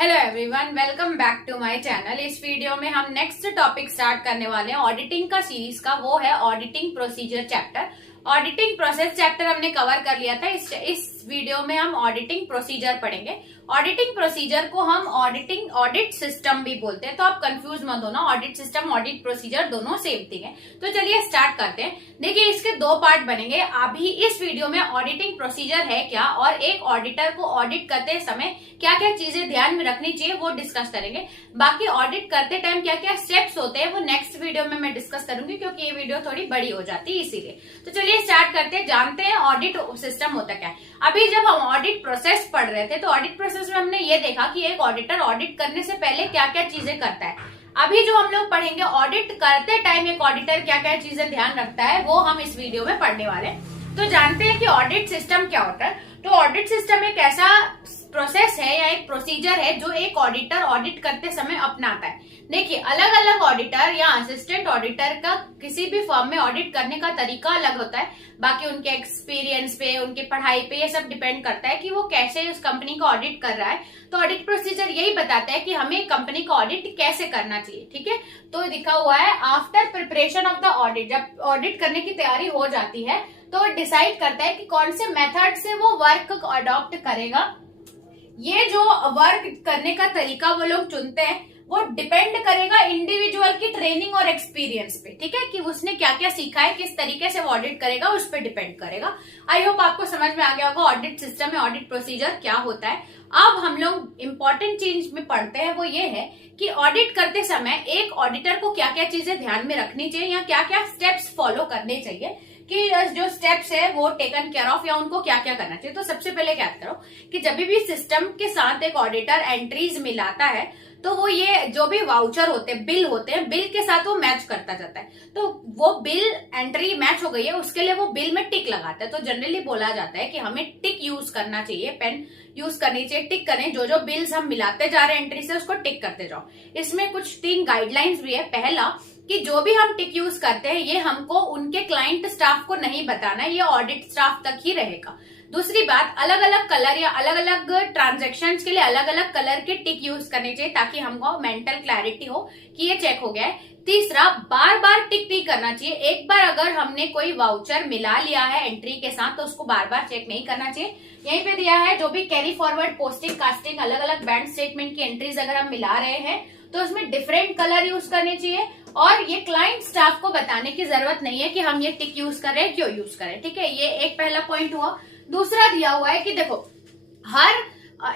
Hello everyone, welcome back to my channel. इस video में हम नेक्स्ट टॉपिक स्टार्ट करने वाले हैं ऑडिटिंग का सीरीज का, वो है auditing procedure chapter. Auditing process chapter हमने कवर कर लिया था। इस वीडियो में हम ऑडिटिंग प्रोसीजर पढ़ेंगे। ऑडिटिंग प्रोसीजर को हम ऑडिट सिस्टम भी बोलते हैं, तो आप कंफ्यूज मत होना। ऑडिट सिस्टम, ऑडिट प्रोसीजर दोनों सेम थिंग है। तो चलिए स्टार्ट करते हैं। देखिए, इसके दो पार्ट बनेंगे। अभी इस वीडियो में ऑडिटिंग प्रोसीजर है क्या और एक ऑडिटर को ऑडिट करते समय क्या क्या चीजें ध्यान में रखनी चाहिए वो डिस्कस करेंगे। बाकी ऑडिट करते टाइम क्या क्या स्टेप्स होते हैं वो नेक्स्ट वीडियो में मैं डिस्कस करूंगी, क्योंकि ये वीडियो थोड़ी बड़ी हो जाती है इसीलिए। तो चलिए स्टार्ट करते हैं, जानते हैं ऑडिट सिस्टम होता क्या है। अभी जब हम ऑडिट प्रोसेस पढ़ रहे थे तो ऑडिट प्रोसेस में हमने ये देखा कि एक ऑडिटर ऑडिट करने से पहले क्या क्या चीजें करता है। अभी जो हम लोग पढ़ेंगे ऑडिट करते टाइम एक ऑडिटर क्या क्या चीजें ध्यान रखता है, वो हम इस वीडियो में पढ़ने वाले हैं। तो जानते हैं कि ऑडिट सिस्टम क्या होता है। तो ऑडिट सिस्टम एक ऐसा प्रोसेस है या एक प्रोसीजर है जो एक ऑडिटर ऑडिट करते समय अपनाता है। देखिए, अलग अलग ऑडिटर या असिस्टेंट ऑडिटर का किसी भी फर्म में ऑडिट करने का तरीका अलग होता है। बाकी उनके एक्सपीरियंस पे, उनकी पढ़ाई पे, ये सब डिपेंड करता है कि वो कैसे उस कंपनी का ऑडिट कर रहा है। तो ऑडिट प्रोसीजर यही बताता है कि हमें कंपनी का ऑडिट कैसे करना चाहिए। ठीक है, तो लिखा हुआ है after preparation of the audit. जब ऑडिट करने की तैयारी हो जाती है तो डिसाइड करता है कि कौन से मेथड से वो वर्क अडॉप्ट करेगा। ये जो वर्क करने का तरीका वो लोग चुनते हैं वो डिपेंड करेगा इंडिविजुअल की ट्रेनिंग और एक्सपीरियंस पे। ठीक है, कि उसने क्या क्या सीखा है, किस तरीके से वो ऑडिट करेगा, उस पर डिपेंड करेगा। आई होप आपको समझ में आ गया होगा ऑडिट सिस्टम में ऑडिट प्रोसीजर क्या होता है। अब हम लोग इंपॉर्टेंट चीज में पढ़ते हैं, वो ये है कि ऑडिट करते समय एक ऑडिटर को क्या क्या चीजें ध्यान में रखनी चाहिए या क्या क्या स्टेप्स फॉलो करने चाहिए, कि जो स्टेप्स है वो टेकन केयर ऑफ या उनको क्या क्या करना चाहिए। तो सबसे पहले क्या करो कि जब भी सिस्टम के साथ एक ऑडिटर एंट्रीज मिलाता है तो वो ये जो भी वाउचर होते हैं, बिल होते हैं, बिल के साथ वो मैच करता जाता है। तो वो बिल एंट्री मैच हो गई है, उसके लिए वो बिल में टिक लगाता है। तो जनरली बोला जाता है कि हमें टिक यूज करना चाहिए, पेन यूज करनी चाहिए, टिक करें। जो जो बिल्स हम मिलाते जा रहे हैं एंट्री से, उसको टिक करते जाओ। इसमें कुछ 3 गाइडलाइंस भी है। पहला कि जो भी हम टिक यूज करते हैं ये हमको उनके क्लाइंट स्टाफ को नहीं बताना है, ये ऑडिट स्टाफ तक ही रहेगा। दूसरी बात, अलग अलग कलर या अलग अलग ट्रांजेक्शन के लिए अलग अलग कलर के टिक यूज करने चाहिए ताकि हमको मेंटल क्लैरिटी हो कि ये चेक हो गया है। तीसरा, बार बार टिक नहीं करना चाहिए। एक बार अगर हमने कोई वाउचर मिला लिया है एंट्री के साथ तो उसको बार बार चेक नहीं करना चाहिए। यहीं पे दिया है जो भी कैरी फॉरवर्ड, पोस्टिंग, कास्टिंग, अलग अलग बैंक स्टेटमेंट की एंट्रीज अगर हम मिला रहे हैं तो उसमें डिफरेंट कलर यूज करने चाहिए। और ये क्लाइंट स्टाफ को बताने की जरूरत नहीं है कि हम ये टिक यूज कर रहे हैं, क्यों यूज करें। ठीक है, ये एक पहला पॉइंट हुआ। दूसरा दिया हुआ है कि देखो, हर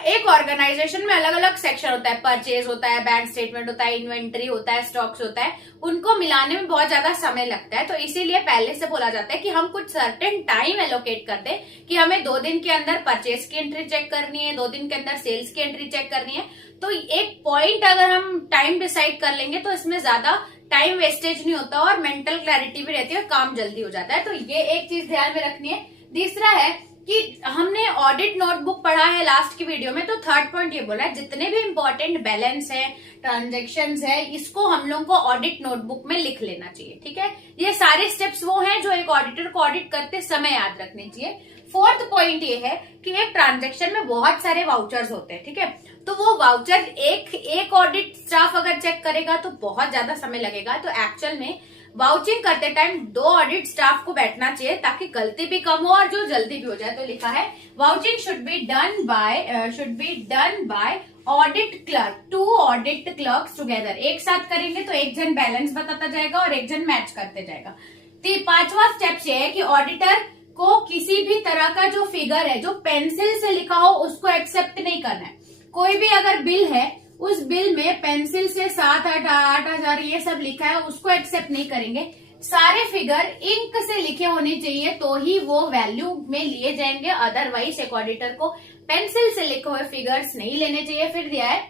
एक ऑर्गेनाइजेशन में अलग अलग सेक्शन होता है। परचेज होता है, बैंक स्टेटमेंट होता है, इन्वेंट्री होता है, स्टॉक्स होता है। उनको मिलाने में बहुत ज्यादा समय लगता है। तो इसीलिए पहले से बोला जाता है कि हम कुछ सर्टेन टाइम एलोकेट कर दें कि हमें 2 दिन के अंदर परचेज की एंट्री चेक करनी है, 2 दिन के अंदर सेल्स की एंट्री चेक करनी है। तो एक पॉइंट अगर हम टाइम डिसाइड कर लेंगे तो इसमें ज्यादा टाइम वेस्टेज नहीं होता और मेंटल क्लैरिटी भी रहती है, काम जल्दी हो जाता है। तो ये एक चीज ध्यान में रखनी है। तीसरा है कि हमने ऑडिट नोटबुक पढ़ा है लास्ट की वीडियो में, तो थर्ड पॉइंट ये बोला है जितने भी इंपॉर्टेंट बैलेंस है, ट्रांजैक्शंस है, इसको हम लोग को ऑडिट नोटबुक में लिख लेना चाहिए। ठीक है, ये सारे स्टेप्स वो हैं जो एक ऑडिटर को ऑडिट करते समय याद रखने चाहिए। फोर्थ पॉइंट ये है कि एक ट्रांजैक्शन में बहुत सारे वाउचर्स होते हैं। ठीक है, तो वो वाउचर एक ऑडिट स्टाफ अगर चेक करेगा तो बहुत ज्यादा समय लगेगा। तो एक्चुअल में वाउचिंग करते टाइम 2 ऑडिट स्टाफ को बैठना चाहिए ताकि गलती भी कम हो और जो जल्दी भी हो जाए। तो लिखा है vouching should be done by audit clerk, 2 audit clerks together. एक साथ करेंगे तो एक जन बैलेंस बताता जाएगा और एक जन मैच करते जाएगा। 5वां स्टेप ये है कि ऑडिटर को किसी भी तरह का जो फिगर है जो पेंसिल से लिखा हो उसको एक्सेप्ट नहीं करना है। कोई भी अगर बिल है, उस बिल में पेंसिल से 7,8,8,000 ये सब लिखा है, उसको एक्सेप्ट नहीं करेंगे। सारे फिगर इंक से लिखे होने चाहिए तो ही वो वैल्यू में लिए जाएंगे, अदरवाइज एक ऑडिटर को पेंसिल से लिखे हुए फिगर्स नहीं लेने चाहिए। फिर दिया है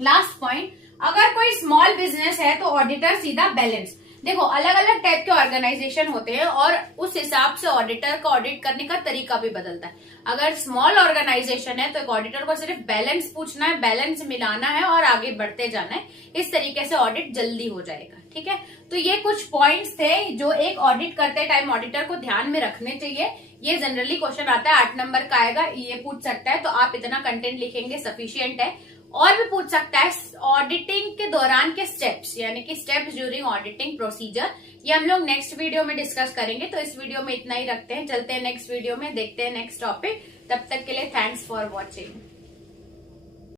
लास्ट पॉइंट, अगर कोई स्मॉल बिजनेस है तो ऑडिटर सीधा बैलेंस। देखो, अलग अलग टाइप के ऑर्गेनाइजेशन होते हैं और उस हिसाब से ऑडिटर का ऑडिट करने का तरीका भी बदलता है। अगर स्मॉल ऑर्गेनाइजेशन है तो एक ऑडिटर को सिर्फ बैलेंस पूछना है, बैलेंस मिलाना है और आगे बढ़ते जाना है। इस तरीके से ऑडिट जल्दी हो जाएगा। ठीक है, तो ये कुछ पॉइंट्स थे जो एक ऑडिट करते टाइम ऑडिटर को ध्यान में रखने चाहिए। ये जनरली क्वेश्चन आता है, 8 नंबर का आएगा, ये पूछ सकता है। तो आप इतना कंटेंट लिखेंगे सफिशियंट है। और भी पूछ सकता है ऑडिटिंग के दौरान के स्टेप्स, यानी कि स्टेप्स ड्यूरिंग ऑडिटिंग प्रोसीजर, ये हम लोग नेक्स्ट वीडियो में डिस्कस करेंगे। तो इस वीडियो में इतना ही रखते हैं, चलते हैं नेक्स्ट वीडियो में, देखते हैं नेक्स्ट टॉपिक। तब तक के लिए थैंक्स फॉर वॉचिंग।